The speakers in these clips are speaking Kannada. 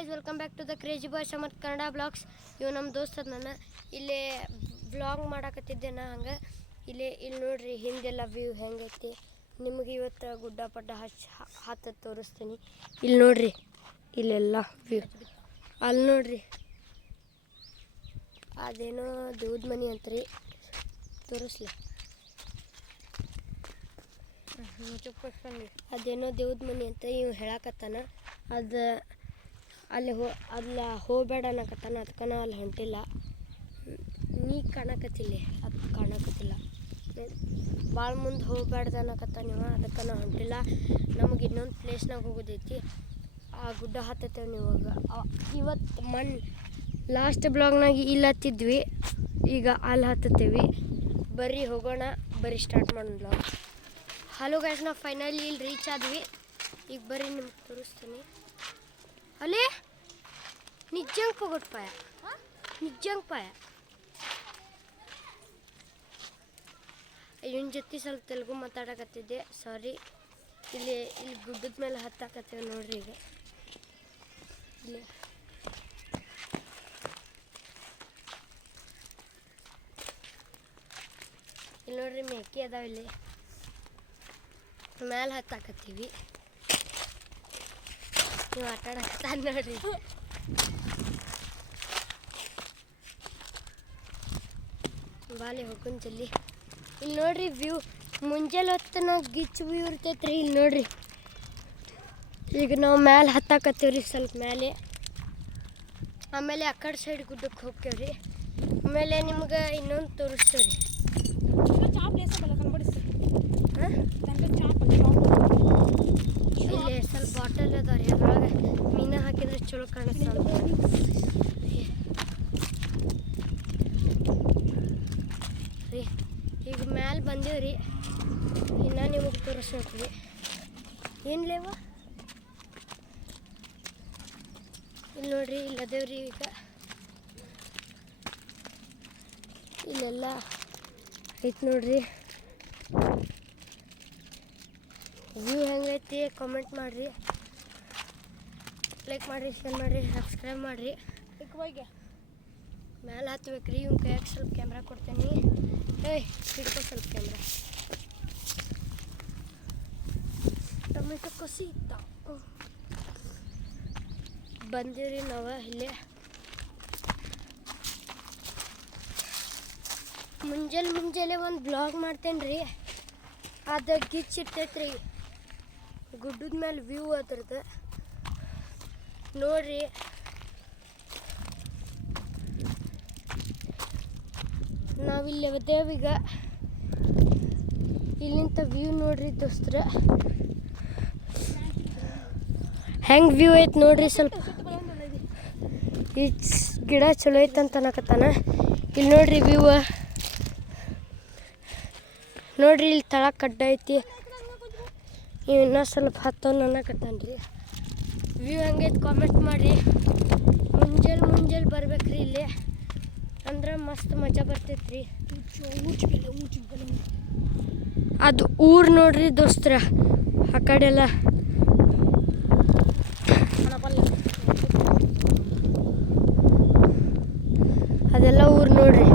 Guys, welcome back to the crazy boy Samarth Kannada blogs. ಇವು ನಮ್ಮ ದೋಸ್ತದ ನಾನು ಇಲ್ಲೇ ಬ್ಲಾಗ್ ಮಾಡಾಕತ್ತಿದ್ದೆ ನಾ. ಹಂಗೆ ಇಲ್ಲಿ ನೋಡ್ರಿ ಹಿಂದೆಲ್ಲ ವ್ಯೂ ಹೆಂಗೈತಿ. ನಿಮಗೆ ಇವತ್ತು ಗುಡ್ಡ ಪಡ್ಡ ಹತ್ತ ತೋರಿಸ್ತೀನಿ. ಇಲ್ಲಿ ನೋಡ್ರಿ, ಇಲ್ಲೆಲ್ಲ ವ್ಯೂ. ಅಲ್ಲಿ ನೋಡ್ರಿ, ಅದೇನೋ ದೇವ್ದ ಮನೆ ಅಂತ್ರಿ, ತೋರಿಸ್ಲಿ. ಅದೇನೋ ದೇವ್ದ ಮನೆ ಅಂತ ಇವ್ ಹೇಳಕತ್ತಾನ. ಅದು ಅಲ್ಲಿ ಹೋಗಬೇಡ ಅನ್ನಕತ್ತಾನ. ಅದಕ್ಕೆ ನಾ ಅಲ್ಲಿ ಹೊಂಟಿಲ್ಲ. ನೀ ಕಾಣಕತ್ತಿಲ್ಲ, ಅದು ಕಾಣಕತ್ತಿಲ್ಲ. ಭಾಳ ಮುಂದೆ ಹೋಗ್ಬೇಡ್ದು ಅನ್ನಕತ್ತಾನ ನೀವು. ಅದಕ್ಕೆ ನಾ ಹೊಂಟಿಲ್ಲ. ನಮಗೆ ಇನ್ನೊಂದು ಪ್ಲೇಸ್ನಾಗ ಹೋಗೋದೈತಿ. ಆ ಗುಡ್ಡ ಹತ್ತತ್ತೇವೆ ನೀವು. ಇವತ್ತು ಲಾಸ್ಟ್ ಬ್ಲಾಗ್ನಾಗ ಇಲ್ಲಿ ಹತ್ತಿದ್ವಿ, ಈಗ ಅಲ್ಲಿ ಹತ್ತತ್ತೇವೆ. ಬರ್ರಿ ಹೋಗೋಣ, ಬರ್ರಿ ಸ್ಟಾರ್ಟ್ ಮಾಡೋಣ ಬ್ಲಾಗ್. ಹಲೋ ಗೈಸ್, ನಾವು ಫೈನಲಿ ಇಲ್ಲಿ ರೀಚ್ ಆದ್ವಿ. ಈಗ ಬರ್ರಿ ನಿಮ್ಗೆ ತೋರಿಸ್ತೀನಿ. ಅಲ್ಲೇ ನಿಜಂಗೆ ಹೋಗೋಟ್ ಪಾಯ, ನಿಜಂಗೆ ಪಾಯ. ಇವನ ಜೊತೆ ಸ್ವಲ್ಪ ತೆಲುಗು ಮಾತಾಡಕತ್ತಿದ್ದೆ, ಸಾರಿ. ಇಲ್ಲಿ ಗುಡ್ಡದ ಮೇಲೆ ಹತ್ತಾಕತ್ತೇವೆ ನೋಡ್ರಿ. ಈಗ ಇಲ್ಲಿ ನೋಡ್ರಿ, ಮೇಕೆ ಅದಾವ. ಇಲ್ಲಿ ಮೇಲೆ ಹತ್ತಾಕತ್ತೀವಿ. ನೀವು ಆಟ ಆಡಕತ್ತ ನೋಡ್ರಿ. ಬಾಲಿ ಹೋಗೋಣ ಜಲ್ದಿ. ಇಲ್ಲಿ ನೋಡ್ರಿ ವ್ಯೂ. ಮುಂಜಾನೆ ಹೊತ್ತು ಗಿಚ್ ವ್ಯೂ ಇರ್ತೈತ್ರಿ. ಇಲ್ಲಿ ನೋಡ್ರಿ, ಈಗ ನಾವು ಮೇಲೆ ಹತ್ತಾಕತ್ತೀವ್ರಿ, ಸ್ವಲ್ಪ ಮೇಲೆ. ಆಮೇಲೆ ಆ ಕಡೆ ಸೈಡ್ ಗುಡ್ಡಕ್ಕೆ ಹೋಗ್ತೇವ್ರಿ. ಆಮೇಲೆ ನಿಮ್ಗೆ ಇನ್ನೊಂದು ತೋರಿಸ್ತೇವ್ರಿ. ಇಲ್ಲಿ ಸ್ವಲ್ಪ ಬಾಟಲ್ ಅದಾವ್ರಿ, ಅದ್ರೊಳಗೆ ಮೀನ ಹಾಕಿದ್ರೆ ಚಲೋ ಕಾಣಿಸ್ತಾವ. ರೀ ಈಗ ಮ್ಯಾಲೆ ಬಂದೇವ್ರಿ. ಇನ್ನು ನಿಮಗೆ ತೋರಿಸ್ಬೇಕ್ರಿ. ಏನು ಲೇವ ಇಲ್ಲಿ ನೋಡ್ರಿ, ಇಲ್ಲಿ ಅದೇವ್ರಿ. ಈಗ ಇಲ್ಲೆಲ್ಲ ಐತೆ ನೋಡ್ರಿ. ವ್ಯೂ ಹೆಂಗೈತಿ ಕಾಮೆಂಟ್ ಮಾಡಿರಿ, ಲೈಕ್ ಮಾಡಿರಿ, ಶೇರ್ ಮಾಡಿರಿ, ಸಬ್ಸ್ಕ್ರೈಬ್ ಮಾಡಿರಿ. ಮೇಲೆ ಹತ್ಬೇಕ್ರಿ. ಇವ್ನ ಕೈಯಾಗ ಸ್ವಲ್ಪ ಕ್ಯಾಮ್ರಾ ಕೊಡ್ತೇನೆ. ಹಿಡ್ಕೊ ಸ್ವಲ್ಪ ಕ್ಯಾಮ್ರಾ. ಟೊಮೆಟೊ ಕಸಿ ಇತ್ತ. ಬಂದೀವ್ರಿ ನಾವು ಇಲ್ಲೇ. ಮುಂಜಾನೆ ಒಂದು ಬ್ಲಾಗ್ ಮಾಡ್ತೇನೆ ರೀ. ಅದು ಗಿಚ್ ಇರ್ತೈತ್ರಿ. ಗುಡ್ಡದ ಮೇಲೆ ವ್ಯೂ ಅದ್ರದ್ದು ನೋಡ್ರಿ. ನಾವಿಲ್ಲಿ ಅದೇವೀಗ. ಇಲ್ಲಿಂದ ವ್ಯೂ ನೋಡ್ರಿ ದೋಸ್ತ್ರ, ಹೆಂಗೆ ವ್ಯೂ ಐತೆ ನೋಡ್ರಿ. ಸ್ವಲ್ಪ ಈ ಗಿಡ ಚಲೋ ಐತಂತ ಅನ್ನಕತ್ತಾನ. ಇಲ್ಲಿ ನೋಡ್ರಿ ವ್ಯೂ ನೋಡ್ರಿ. ಇಲ್ಲಿ ತಳ ಕಡ್ಡ ಐತಿ. ಇನ್ನೂ ಸ್ವಲ್ಪ ಹತ್ತೋನ್ ಅನ್ನಕತ್ತಾನ್ರಿ. ವ್ಯೂ ಹೆಂಗೈತೆ ಕಾಮೆಂಟ್ ಮಾಡಿರಿ. ಮುಂಜಾನೆ ಬರ್ಬೇಕ್ರಿ ಇಲ್ಲಿ, ಅಂದ್ರೆ ಮಸ್ತ್ ಮಜಾ ಬರ್ತೈತ್ರಿ. ಅದು ಊರು ನೋಡ್ರಿ ದೋಸ್ತ್ರ. ಆ ಕಡೆ ಎಲ್ಲ ಅದೆಲ್ಲ ಊರು ನೋಡ್ರಿ.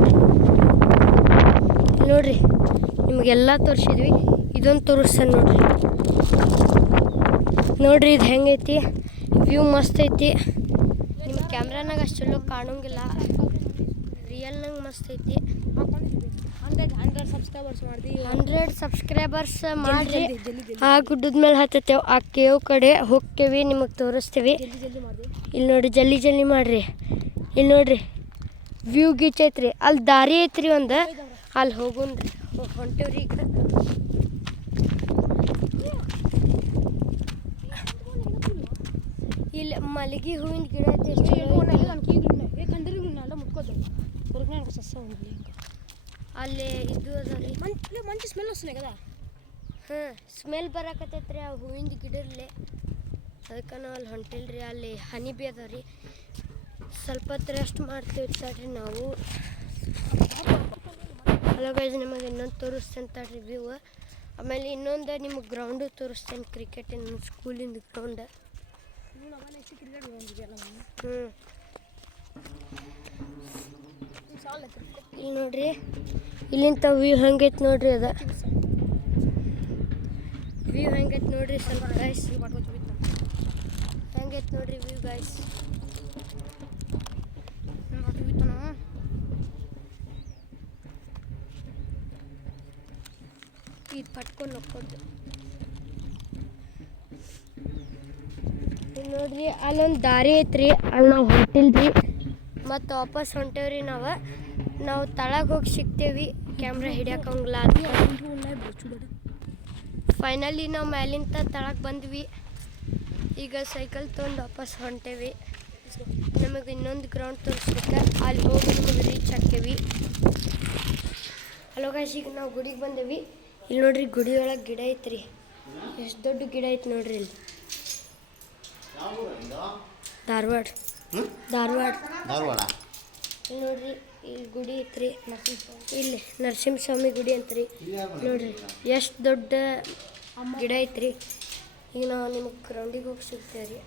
ನೋಡ್ರಿ, ನಿಮಗೆಲ್ಲ ತೋರಿಸಿದ್ವಿ. ಇದೊಂದು ತೋರಿಸ್ತಾನೆ ನೋಡ್ರಿ. ನೋಡ್ರಿ ಇದು ಹೆಂಗೈತಿ ವ್ಯೂ. ಮಸ್ತ್ ಐತಿ. ನಿಮ್ಮ ಕ್ಯಾಮ್ರಾನಾಗ ಅಷ್ಟು ಚಲೋ ಕಾಣೋಂಗಿಲ್ಲ, ರಿಯಲ್ನಾಗ ಮಸ್ತ್ ಐತಿ. 100 ಸಬ್ಸ್ಕ್ರೈಬರ್ಸ್ ಮಾಡಿರಿ. ಆ ಗುಡ್ಡದ ಮೇಲೆ ಹತ್ತೇವೆ. ಆ ಕೇವ್ ಕಡೆ ಹೋಗ್ತೇವೆ, ನಿಮಗೆ ತೋರಿಸ್ತೀವಿ. ಇಲ್ಲಿ ನೋಡಿ, ಜಲ್ದಿ ಮಾಡಿರಿ. ಇಲ್ಲಿ ನೋಡ್ರಿ ವ್ಯೂ ಗೀಚ್ ಐತ್ರಿ. ಅಲ್ಲಿ ದಾರಿ ಐತ್ರಿ ಒಂದು, ಅಲ್ಲಿ ಹೋಗೋಣ್ರಿ. ಹೊಂಟೇವ್ರಿ ಈಗ. ಇಲ್ಲಿ ಮಲ್ಲಿಗೆ ಹೂವಿನ ಗಿಡ ಐತಿ. ಅಲ್ಲಿ ಇದು ಅದಾವ್ರಿ. ಮಂಚಿ ಸ್ಮೆಲ್ ವಸ್ತುನೆ ಕದಾ. ಸ್ಮೆಲ್ ಬರಾಕತ್ತೈತ್ರಿ ಆ ಹೂವಿನ ಗಿಡರ್ಲೆ. ಅದಕ್ಕೆ ನಾವು ಅಲ್ಲಿ ಹೊಂಟಿಲ್ರಿ. ಅಲ್ಲಿ ಹನಿ ಬಿ ಅದಾವ್ರಿ. ಸ್ವಲ್ಪ ಹೊತ್ತು ರೆಸ್ಟ್ ಮಾಡ್ತೀವಿ ತಡ್ರಿ ನಾವು. ಹಲೋ ಗೈಸ್, ನಿಮಗೆ ಇನ್ನೊಂದು ತೋರಿಸ್ತೇನೆ ತಡ್ರಿ ವ್ಯೂ. ಆಮೇಲೆ ಇನ್ನೊಂದು ನಿಮಗೆ ಗ್ರೌಂಡು ತೋರಿಸ್ತೇನೆ, ಕ್ರಿಕೆಟಿನ ಸ್ಕೂಲಿಂದ ಗ್ರೌಂಡ್. ಇಲ್ಲಿ ನೋಡ್ರಿ, ಇಲ್ಲಿಂದ ವ್ಯೂ ಹೆಂಗೈತೆ ನೋಡ್ರಿ. ಅದ ವ್ಯೂ ಹೆಂಗೈತೆ ನೋಡ್ರಿ ಸ್ವಲ್ಪ ಗೈಸ್. ಹೆಂಗೈತೆ ನೋಡ್ರಿ ವ್ಯೂ ಗೈಸ್. ಇದು ಪಟ್ಕೊಂಡು ಹೋಗ್ಕೊಡ್ದು. ಇಲ್ಲಿ ನೋಡ್ರಿ, ಅಲ್ಲೊಂದು ದಾರಿ ಐತ್ರಿ, ಅಲ್ಲಿ ನಾವು ಹೊಂಟಿಲ್ರಿ, ಮತ್ತು ವಾಪಸ್ ಹೊಂಟೇವ್ರಿ. ನಾವು ತಳಗೆ ಹೋಗಿ ಸಿಗ್ತೇವಿ, ಕ್ಯಾಮ್ರಾ ಹಿಡಿಯೋಕಂಗಿಲ್ಲ. ಫೈನಲಿ ನಾವು ಮ್ಯಾಲಿಂದ ತಳಗೆ ಬಂದ್ವಿ. ಈಗ ಸೈಕಲ್ ತೊಗೊಂಡು ವಾಪಸ್ ಹೊಂಟೇವಿ. ನಮಗೆ ಇನ್ನೊಂದು ಗ್ರೌಂಡ್ ತೋರಿಸ್ಲಿಕ್ಕೆ ಅಲ್ಲಿ ಹೋಗಿ ನಿಮಗೆ ರೀಚ್ ಹಾಕೇವಿ. ಹಲೋ ಗೈಸ್, ಈಗ ನಾವು ಗುಡಿಗೆ ಬಂದೇವಿ. ಇಲ್ಲಿ ನೋಡ್ರಿ, ಗುಡಿ ಒಳಗೆ ಗಿಡ ಐತ್ರಿ. ಎಷ್ಟು ದೊಡ್ಡ ಗಿಡ ಐತಿ ನೋಡ್ರಿ. ಇಲ್ಲಿ ಧಾರವಾಡ. ಇಲ್ಲಿ ನೋಡ್ರಿ, ಇಲ್ಲಿ ಗುಡಿ ಐತ್ರಿ. ಇಲ್ಲಿ ನರಸಿಂಹಸ್ವಾಮಿ ಗುಡಿ ಅಂತ್ರಿ. ನೋಡ್ರಿ ಎಷ್ಟು ದೊಡ್ಡ ಗಿಡ ಐತ್ರಿ. ಈಗ ನಾವು ನಿಮಗೆ ಗ್ರೌಂಡಿಗೆ ಹೋಗಿ ಸಿಗ್ತೇವೆ ರೀ.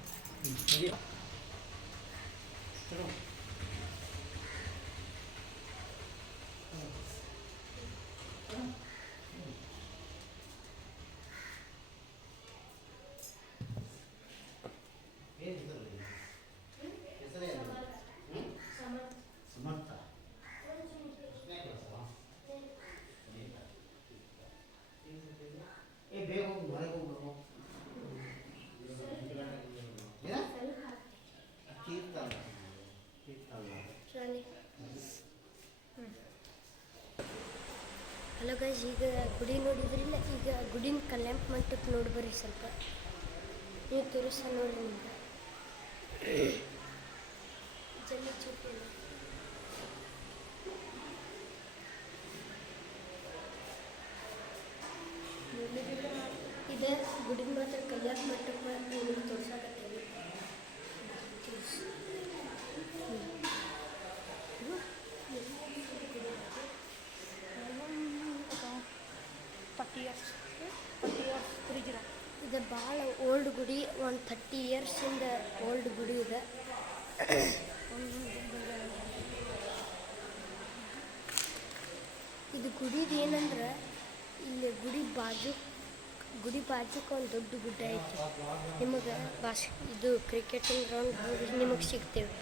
ಹಲೋ ಗೈಸ್, ಈಗ ಗುಡಿ ನೋಡಿದ್ರಿಲ್ಲ. ಈಗ ಗುಡಿನ ಕಲ್ಯಾಣ ಮಂಟಪ ನೋಡಿ ಬರ್ರಿ. ಸ್ವಲ್ಪ ನೀವು ತೋರಿಸ ನೋಡ್ರಿ. ನಿಮ್ಗೆ ಜಲ್ಲಿ ಚುಟ್ಟಿ ಇದೆ. ಗುಡಿನ ಮಾತ್ರ ಕಲ್ಯಾಣ ಮಂಟಪ ನಿಮ್ಗೆ ತೋರ್ಸಾಕತ್ತೇವಿ. ಇದು ಭಾಳ ಓಲ್ಡ್ ಗುಡಿ. ಒಂದು 30 ಇಯರ್ಸಿಂದ ಓಲ್ಡ್ ಗುಡಿ ಇದೆ. ಇದು ಗುಡಿದು ಏನಂದ್ರೆ, ಇಲ್ಲಿ ಗುಡಿ ಬಾಜುಕ್ಕೆ ಒಂದು ದೊಡ್ಡ ಗುಡ್ಡ ಐತಿ. ನಿಮಗೆ ಇದು ಕ್ರಿಕೆಟಿಂಗ್ ಗ್ರೌಂಡ್ ಹೋಗಿ ನಿಮಗೆ ಸಿಗ್ತೇವೆ.